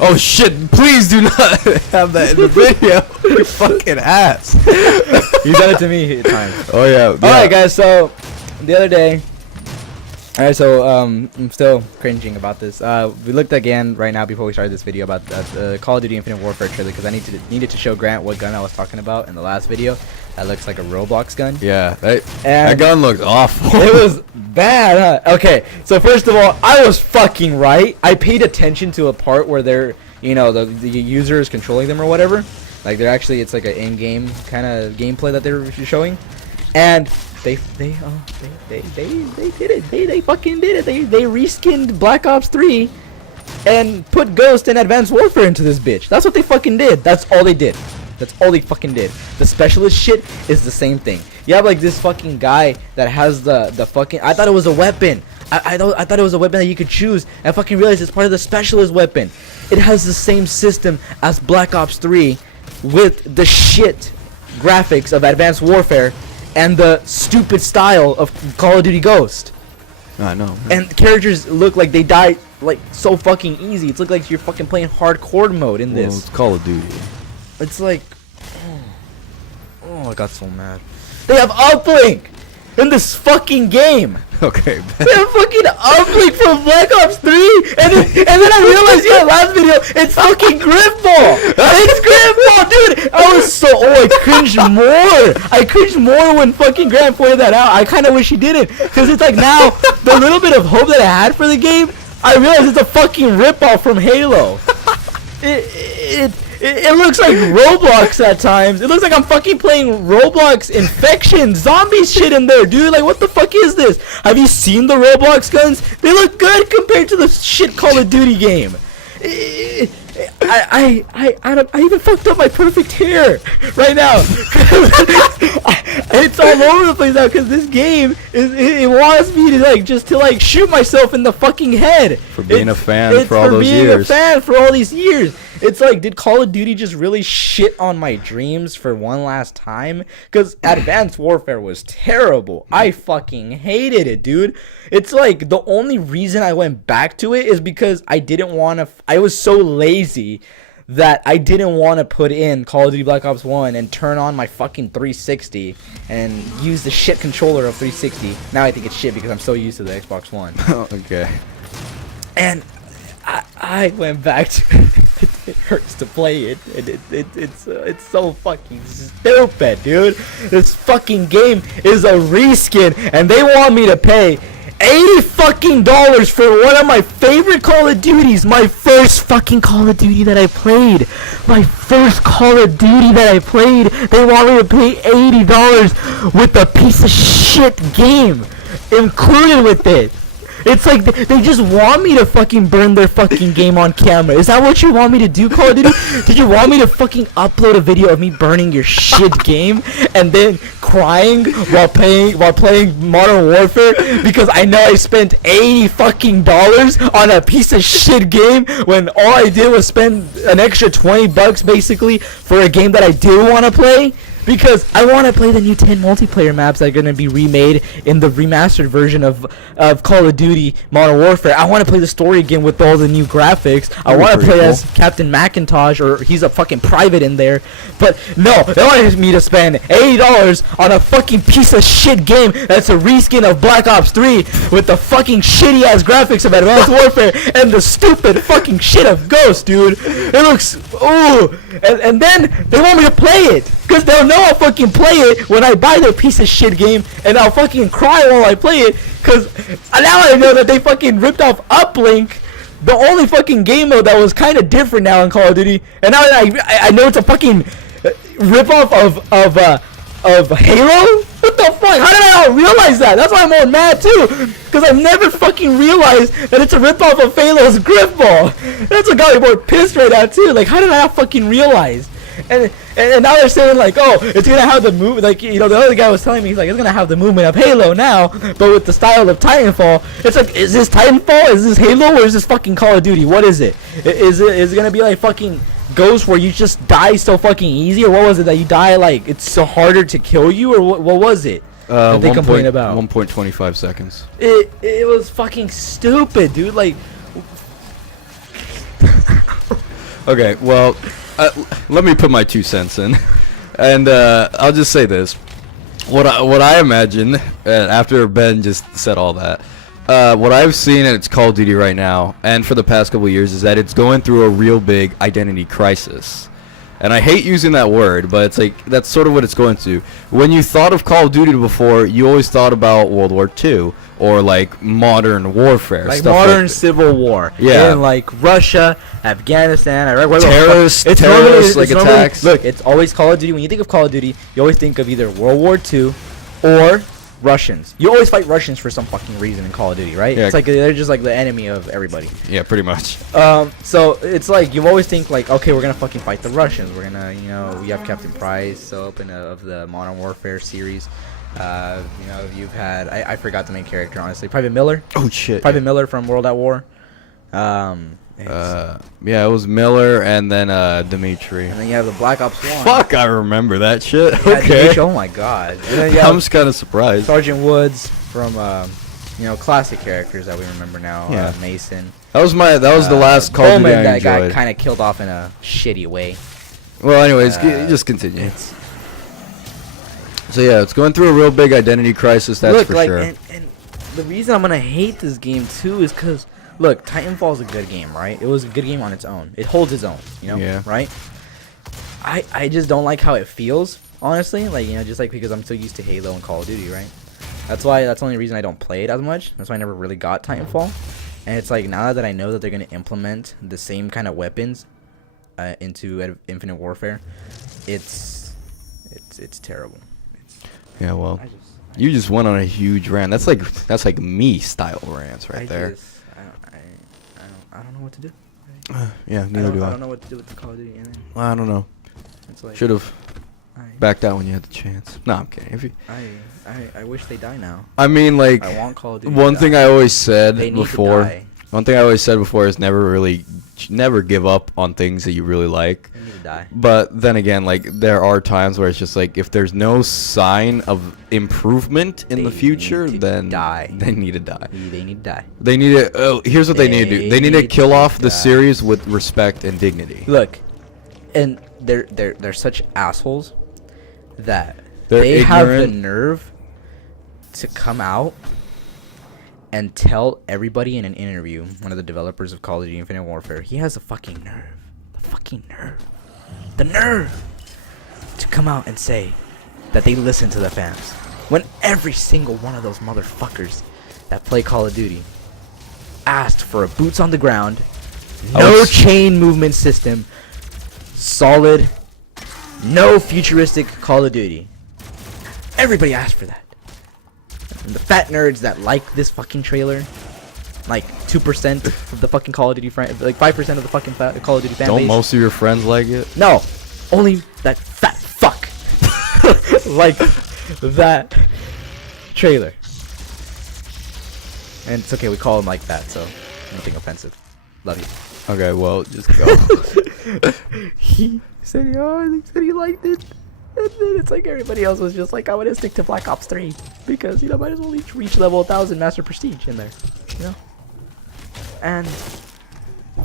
Oh shit! Please do not have that in the video. You fucking ass. You done it to me at times. Oh yeah. Alright guys, so the other day, alright, so I'm still cringing about this. We looked again right now before we started this video about the Call of Duty Infinite Warfare trailer because I needed to show Grant what gun I was talking about in the last video. That looks like a Roblox gun. Yeah, that gun looked awful. It was bad, huh? Okay, so first of all, I was fucking right. I paid attention to a part where they're, you know, the user is controlling them or whatever. Like they're actually, it's like an in-game kind of gameplay that they're showing, and they did it. They fucking did it. They reskinned Black Ops 3 and put Ghost and Advanced Warfare into this bitch. That's what they fucking did. That's all they did. That's all they fucking did. The specialist shit is the same thing. You have like this fucking guy that has the fucking. I thought it was a weapon. I thought it was a weapon that you could choose. I fucking realized it's part of the specialist weapon. It has the same system as Black Ops 3 with the shit graphics of Advanced Warfare and the stupid style of Call of Duty Ghost. I know. And characters look like they die like so fucking easy. It's like you're fucking playing hardcore mode in this. Well, it's Call of Duty. It's like, oh, I got so mad. They have uplink in this fucking game. Okay. They have fucking uplink from Black Ops 3, and then I realized, yeah, last video, it's fucking Gripball. It's Gripball, dude. I cringed more when fucking Grant pointed that out. I kind of wish he didn't, because it's like now the little bit of hope that I had for the game, I realized it's a fucking ripoff from Halo. It looks like Roblox at times. It looks like I'm fucking playing Roblox Infection zombie shit in there, dude. Like, what the fuck is this? Have you seen the Roblox guns? They look good compared to the shit Call of Duty game. I even fucked up my perfect hair right now. It's all over the place now because this game it wants me to like shoot myself in the fucking head For being a fan for all those years. For being a fan for all these years. It's like, did Call of Duty just really shit on my dreams for one last time? Because Advanced Warfare was terrible. I fucking hated it, dude. It's like, the only reason I went back to it is because I didn't want to... I was so lazy that I didn't want to put in Call of Duty Black Ops 1 and turn on my fucking 360 and use the shit controller of 360. Now I think it's shit because I'm so used to the Xbox One. Okay. And I went back to it hurts to play it, and it's so fucking stupid, dude. This fucking game is a reskin, and they want me to pay $80 fucking for one of my favorite Call of Duties, my first fucking Call of Duty that I played. My first Call of Duty that I played. They want me to pay $80 with a piece of shit game included with it. It's like they just want me to fucking burn their fucking game on camera. Is that what you want me to do, Call of Duty? Did you want me to fucking upload a video of me burning your shit game and then crying while playing Modern Warfare because I know I spent $80 fucking on a piece of shit game when all I did was spend an extra $20 basically for a game that I do want to play? Because I want to play the new 10 multiplayer maps that are going to be remade in the remastered version of Call of Duty Modern Warfare. I want to play the story again with all the new graphics. I want to play as Captain Macintosh, or he's a fucking private in there. But no, they wanted me to spend $80 on a fucking piece of shit game that's a reskin of Black Ops 3 with the fucking shitty ass graphics of Advanced Warfare and the stupid fucking shit of Ghost, dude. It looks, ooh. And then they want me to play it. Because they'll know I'll fucking play it when I buy their piece of shit game, and I'll fucking cry while I play it, because now I know that they fucking ripped off Uplink, the only fucking game mode that was kind of different now in Call of Duty, and now I know it's a fucking ripoff of Halo? What the fuck? How did I not realize that? That's why I'm more mad too, because I've never fucking realized that it's a ripoff of Halo's Gripball. That's what got me more pissed right now too. Like, how did I not fucking realize? And now they're saying like, oh, it's gonna have the move, like, you know, the other guy was telling me, he's like, it's gonna have the movement of Halo now, but with the style of Titanfall. It's like, is this Titanfall? Is this Halo? Or is this fucking Call of Duty? What is it? Is it gonna be like fucking Ghost where you just die so fucking easy, or what was it that you die like it's so harder to kill you, or what was it that they complained about? 1.25 seconds. It was fucking stupid, dude. Like. Okay, well, let me put my 2 cents in, and I'll just say this: what I imagine, after Ben just said all that, what I've seen in its Call of Duty right now, and for the past couple of years, is that it's going through a real big identity crisis. And I hate using that word, but it's like that's sort of what it's going to. When you thought of Call of Duty before, you always thought about World War II or like modern warfare, Like stuff modern like civil war. Yeah. In like Russia, Afghanistan, Iraq. Terrorist like attacks. Look, it's always Call of Duty. When you think of Call of Duty, you always think of either World War II or Russians. You always fight Russians for some fucking reason in Call of Duty, right? Yeah. It's like they're just like the enemy of everybody. Yeah, pretty much. So it's like you always think like, okay, we're gonna fucking fight the Russians. We're gonna, you know, we have Captain Price, so open of the Modern Warfare series. You know, you've had I forgot the main character, honestly. Private Miller. Oh shit. Private Miller from World at War. Yeah, it was Miller and then Dimitri. And then you have the Black Ops 1. Fuck, I remember that shit. Yeah, Okay. Dimitri, oh my god. And then you I'm have just kind of surprised. Sergeant Woods from you know, classic characters that we remember now. Yeah. Mason. That was the last Call of Duty Bowman I that got enjoyed. kind of killed off in a shitty way. Well, anyways, just continue. So yeah, it's going through a real big identity crisis. That's Look, for like, sure. and the reason I'm gonna hate this game too is because look, Titanfall is a good game, right? It was a good game on its own. It holds its own, you know, Yeah. right? I just don't like how it feels, honestly. Like, you know, just like because I'm so used to Halo and Call of Duty, right? That's the only reason I don't play it as much. That's why I never really got Titanfall. And it's like now that I know that they're gonna implement the same kind of weapons into Infinite Warfare, it's terrible. Yeah, well, I you just went on a huge rant. That's like me style rants right there. I don't know what to do. Yeah, neither do I I. don't know what to do with the Call of Duty. And then I don't know. it's like Should have I, backed out when you had the chance. No, I'm kidding. If you, I wish they die now. I mean, like, I want Call of Duty. one to thing die. I always said They need before. to die. One thing I always said before is never give up on things that you really like. They need to die. But then again, like, there are times where it's just like if there's no sign of improvement in the They future, need to then die. they need to die. They need to die. They need to. Oh, here's what they need to do. They need to They kill need off to the die. series with respect and dignity. Look, and they're such assholes that They're they have the ignorant. nerve to come out and tell everybody in an interview, one of the developers of Call of Duty Infinite Warfare, he has the fucking nerve to come out and say that they listen to the fans. When every single one of those motherfuckers that play Call of Duty asked for a boots on the ground, no chain movement system, solid, no futuristic Call of Duty. Everybody asked for that. And the fat nerds that like this fucking trailer, like 2% of the fucking Call of Duty like 5% of the fucking Call of Duty fan Don't base. most of your friends like it? No, only that fat fuck like that trailer. And it's okay, we call him like that, so nothing offensive. Love you. Okay, well, just go. He said he liked it. And then it's like everybody else was just like, I want to stick to Black Ops 3 because, you know, might as well reach level 1000 Master Prestige in there, you know. And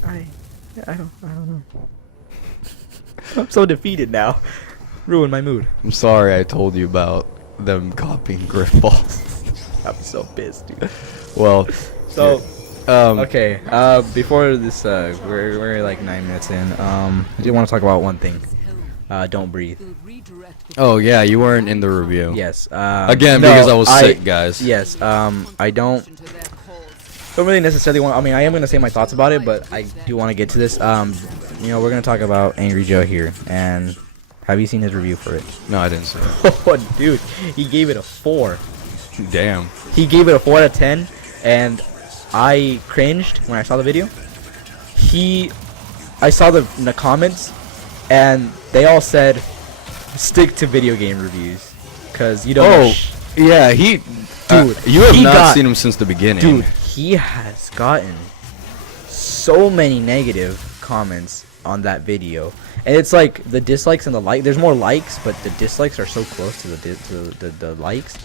I don't know. I'm so defeated now. Ruined my mood. I'm sorry I told you about them copying Griffballs. I'm so pissed, dude. Well, So um, okay, before this, we're like 9 minutes in. I do want to talk about one thing. Don't breathe. oh yeah, you weren't in the review. Yes. Again, no, because I was sick, guys. Yes. I don't really necessarily want. I mean, I am gonna say my thoughts about it, but I do want to get to this. You know, we're gonna talk about Angry Joe here, and have you seen his review for it? No, I didn't see it. Oh, dude, he gave it a 4. Damn. He gave it a 4 out of 10, and I cringed when I saw the video. I saw in the comments, and they all said, "Stick to video game reviews, cause you don't." Oh, yeah, he. Dude, you have he not got- seen him since the beginning. Dude, he has gotten so many negative comments on that video, and it's like the dislikes and the like. There's more likes, but the dislikes are so close to the likes,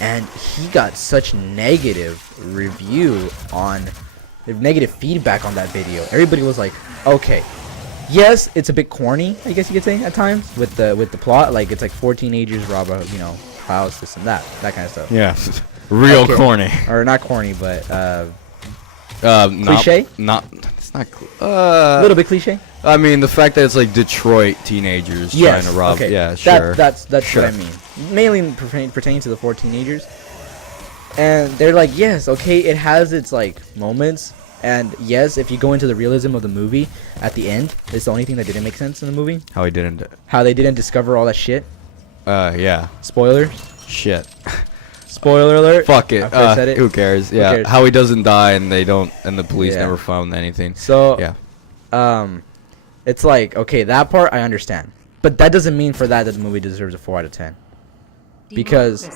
and he got such negative negative feedback on that video. Everybody was like, "Okay, yes, it's a bit corny, I guess you could say at times with the plot. Like it's like 4 teenagers rob a house, this and that kind of stuff. Yeah, real corny. Or not corny, but cliche. Not it's not. a little bit cliche. I mean, the fact that it's like Detroit teenagers trying to rob. Okay. Yeah, sure. That's sure. what I mean. Mainly pertaining to the 4 teenagers. And they're like, yes, okay, it has its like moments. And yes, if you go into the realism of the movie, at the end, it's the only thing that didn't make sense in the movie. How he didn't. How they didn't discover all that shit. Yeah. Spoilers. Shit. Spoiler alert. Fuck it. After I said it. Who cares? Yeah. cares? How he doesn't die and they don't, and the police Yeah. never found anything. So, Yeah. it's like, okay, that part I understand. But that doesn't mean for that the movie deserves a 4 out of 10. Because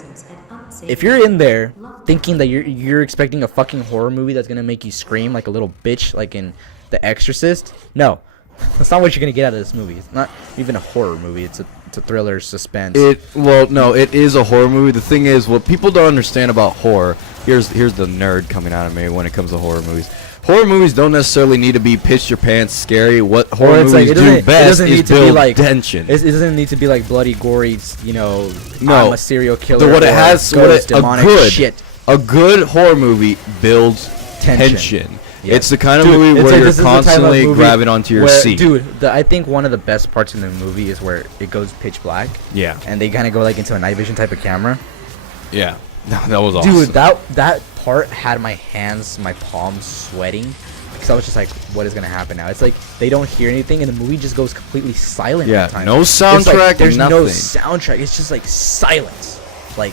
if you're in there thinking that you're expecting a fucking horror movie that's gonna make you scream like a little bitch, like in The Exorcist, no, that's not what you're gonna get out of this movie. It's not even a horror movie. It's a thriller, suspense. No, it is a horror movie. The thing is, what people don't understand about horror. Here's the nerd coming out of me when it comes to horror movies. Horror movies don't necessarily need to be pitch your pants scary. What horror movies do best is build tension. It doesn't need to be like bloody, gory, No, I'm a serial killer. what it has, demonic shit. A good horror movie builds tension. Yeah. It's the kind of movie where you're constantly grabbing onto your seat. Dude, I think one of the best parts in the movie is where it goes pitch black. Yeah. And they kind of go like into a night vision type of camera. Yeah. That was awesome. Dude, that part had my hands, my palms sweating. Because I was just like, what is going to happen now? It's like they don't hear anything and the movie just goes completely silent. Yeah, all the time. no soundtrack, like, there's nothing. no soundtrack. It's just like silence. Like,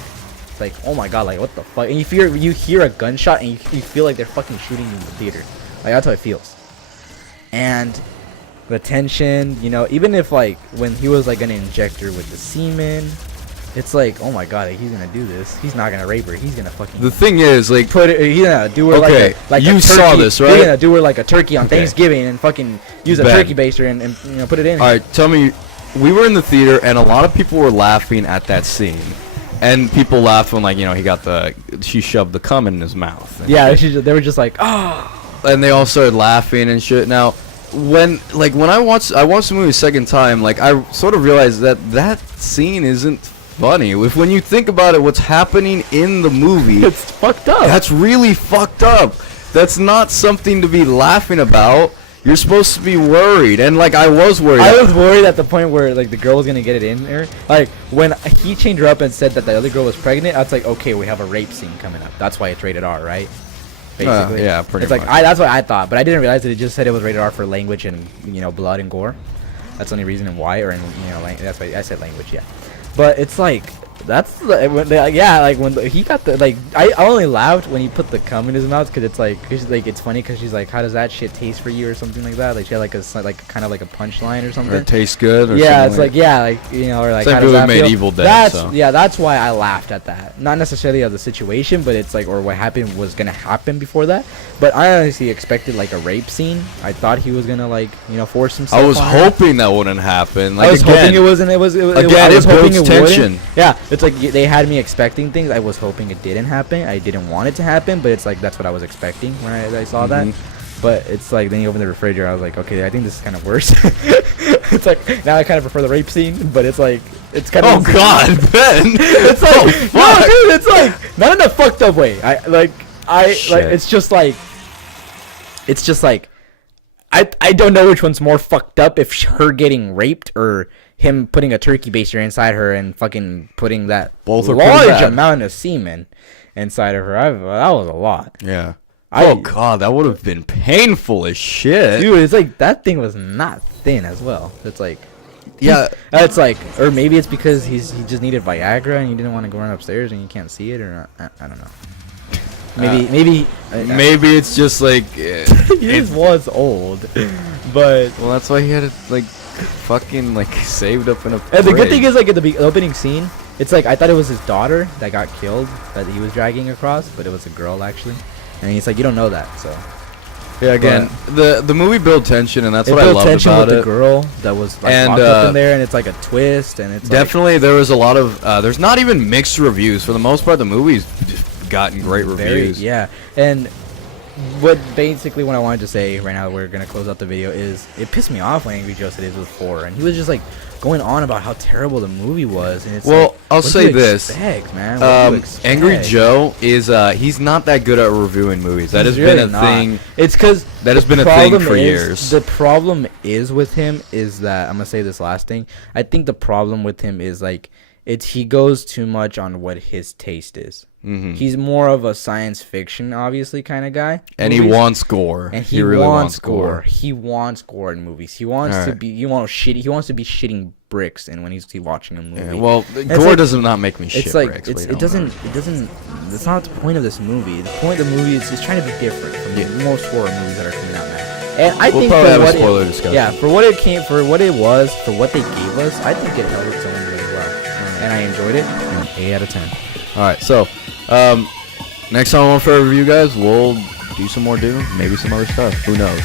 oh my god, like what the fuck? And you hear a gunshot and you feel like they're fucking shooting you in the theater. Like that's how it feels. And the tension, even if like when he was like gonna inject her with the semen, it's like, oh my god, like, he's gonna do this. He's not gonna rape her. He's gonna fucking. The thing is, like, he's gonna do her okay, like you a turkey. saw this, right? He's gonna do her like a turkey on Thanksgiving and fucking use a turkey baster and put it in. All right, tell me, we were in the theater and a lot of people were laughing at that scene. And people laughed when, like, she shoved the cum in his mouth. Yeah, they were just like, oh. And they all started laughing and shit. Now, when I watched the movie a second time, like, I sort of realized that scene isn't funny. When you think about it, what's happening in the movie, it's fucked up. That's really fucked up. That's not something to be laughing about. You're supposed to be worried, and like I was worried. I was worried at the point where like the girl was gonna get it in there. Like when he changed her up and said that the other girl was pregnant, I was like, okay, we have a rape scene coming up. That's why it's rated R, right? Basically, yeah, pretty it's much. like that's what I thought, but I didn't realize that it just said it was rated R for language and blood and gore. That's the only reason why, or that's why I said language, yeah. But it's like that's when he got the I only laughed when he put the cum in his mouth because it's funny because she's like, how does that shit taste for you or something like that, like she had like a kind of like a punchline or something, or it tastes good or yeah, something or like same how does that made feel? Evil Dead, that's why I laughed at that, not necessarily of the situation, but it's like, or what happened was gonna happen before that. But I honestly expected like a rape scene. I thought he was gonna force himself. I was hoping that wouldn't happen. Like, I was hoping it wasn't. It builds tension. Yeah, it's like they had me expecting things. I was hoping it didn't happen. I didn't want it to happen, but it's like that's what I was expecting when I saw that. But it's like then you open the refrigerator, I was like, okay, I think this is kind of worse. It's like now I kind of prefer the rape scene, but it's like it's kind of. Oh God, Ben! It's like no, dude, it's like not in a fucked up way. It's just like I don't know which one's more fucked up, if her getting raped or him putting a turkey baster inside her and fucking putting that large amount of semen inside of her. That was a lot. Yeah. Oh God, that would have been painful as shit. Dude, it's like that thing was not thin as well. It's like, yeah, it's like, or maybe it's because he just needed Viagra and he didn't want to go run upstairs and you can't see it, or not. I don't know. Maybe it's just like he was old, but well, that's why he had it like fucking like saved up in a. And the good thing is, like, at the opening scene, it's like I thought it was his daughter that got killed that he was dragging across, but it was a girl actually, and he's like, you don't know that, so. Yeah, again, the movie built tension, and that's what I loved tension about with it. The girl that was like, locked up in there, and it's like a twist, and it's definitely there was a lot of. There's not even mixed reviews for the most part. The movie's gotten great reviews. Yeah, and what basically what I wanted to say right now, we're gonna close out the video, is it pissed me off when Angry Joe said it was 4, and he was just like going on about how terrible the movie was, and it's Well, like, I'll what do say you this. expect, man? What do you expect? Angry Joe is he's not that good at reviewing movies. That has He's been really a not. thing. It's because That has been a thing for years. The problem is with him is that, I'm gonna say this last thing. I think the problem with him is like he goes too much on what his taste is. Mm-hmm. He's more of a science fiction, obviously, kind of guy. And movies. he wants gore. And he really wants gore. He wants gore in movies. He wants All to right. be. He wants to be shitting bricks, and when he's watching a movie. Yeah, well, It's gore like- does not make me shit It's like bricks, it's, but it doesn't. That's not the point of this movie. The point of the movie is trying to be different from most horror movies that are coming out now. And I We'll think probably for have a what spoiler discussion. yeah, for what it came, for what it was, for what they gave us, I think it held its own really well, and I enjoyed it. 8 out of 10. All right, so next time on Fair Review, guys, we'll do some more Doom, maybe some other stuff. Who knows?